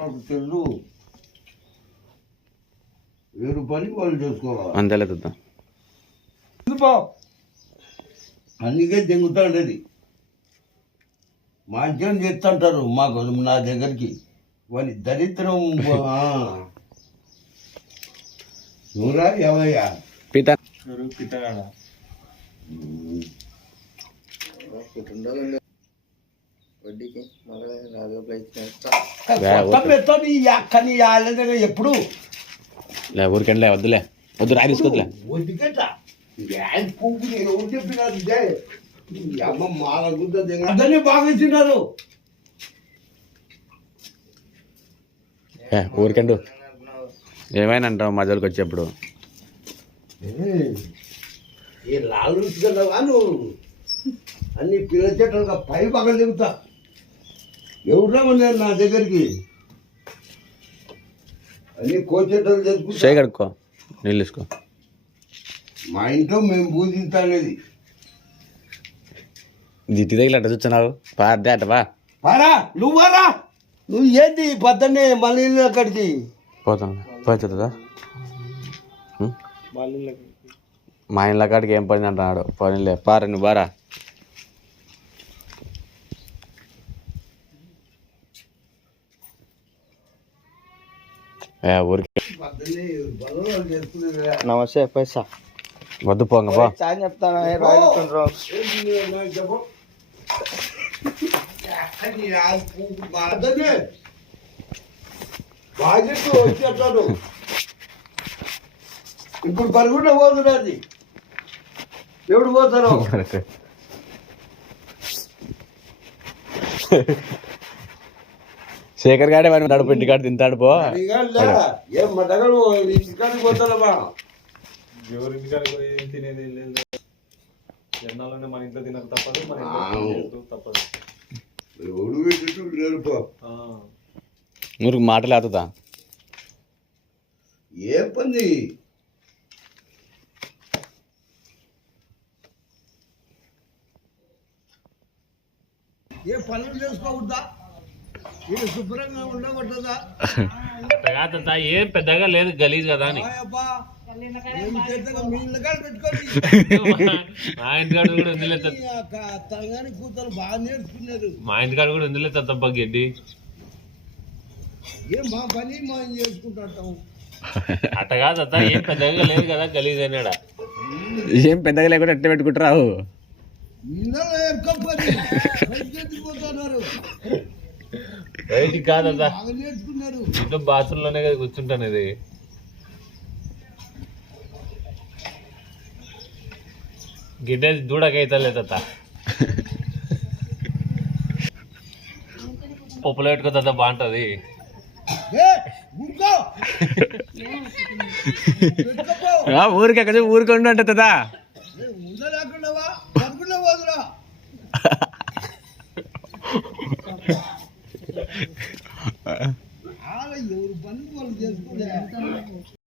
నాకు తెలుసు. వేరు పని వాళ్ళు చేసుకోవాలి? అంతేలే ఎందుకో? అందుకే దెంగుతాడది మాధ్యం చేస్తుంటారు మాకు నా దగ్గరికి. వాని దరిద్రం ఆ. నువ్వురా ఏమయ్యా పీత వడ్డీకి మళ్ళీ కొత్త ఎప్పుడు? లే వద్దులే. వద్దు రాయి తీసుకోవద్దులే ఎవరు చెప్పినారు ఇదే? ఈ అమ్మ మాల గుద్ద దెంగ అదన్నీ బాగా ఇచ్చినారు ఏ ఊరికండు. ఏమైనా అంటావు మధ్యలోకి వచ్చేప్పుడు లాలు నువ్వు? అన్ని పిల్ల చెట్లుగా పై పక్కన దిగుతా ఎవరురా ఉన్నారు నా దగ్గరికి. అన్ని చేసుకుంటా కడుక్కో నీళ్ళు మా ఇంట్లో మేము పూజించాలేదు దిట్టి దగ్గర అట్ట చూస్తున్నావు? పాదే అట్ట బా పారా నువ్వారా నువ్వు ఏంది పొద్దున్నే మళ్ళీ ఇల్లు అక్కడికి పోతాం పోతుందా మా ఇంట్లో కాడికి ఏం పని అంటున్నాడు? పోనీలే పారా నువ్వు బారా ఊరికి పొద్దున్నే బలవాళ్ళు చేసుకునేది నమస్తే పైసా వద్దు పోంగ పో చాలా చెప్తాను రాయకుంటారు బాధ్యత వచ్చేస్తాడు ఇప్పుడు పరుగుంటే పోతున్నా అది ఎవడు పోతారు శేఖర్ గాడే వాడిని నడుపు ఇంటికాడ తింటాడు పో. ఎన్నాళ్ళనే మన ఇంట్లో తినక తప్పదు మన ఇంట్లో తప్పదు. ఊరికి మాటలు అవుతుందా ఏం పని? ఏ పనులు చేసుకోకూడదా? ఇది శుభ్రంగా ఏం పెద్దగా లేదు గలీజ్ కదా అని. మీ ఇంటికాడ కూడా ఉందిలే కూతురు బాగా నేర్చుకున్నారు. మా ఇంటికాడ కూడా ఉందిలే తప్ప గడ్డి. ఏం మా పని మనం చేసుకుంటాం అట్ట కాదంతా ఏం పెద్దగా లేదు కదా గలీజ్ అన్నాడా. ఏం పెద్దగా లేకుండా అట్టే పని బయటికి కాదన్నా ఇంట్లో బాత్రూంలోనే కదా కూర్చుంటాను ఇది. గిడ్డది దూడకైతలే తాత. పప్పులు పెట్టుకో తాత బాగుంటుంది. ఊరికే. కదా ఊరికే ఉండు అంటే తా లేకుండా ஒரு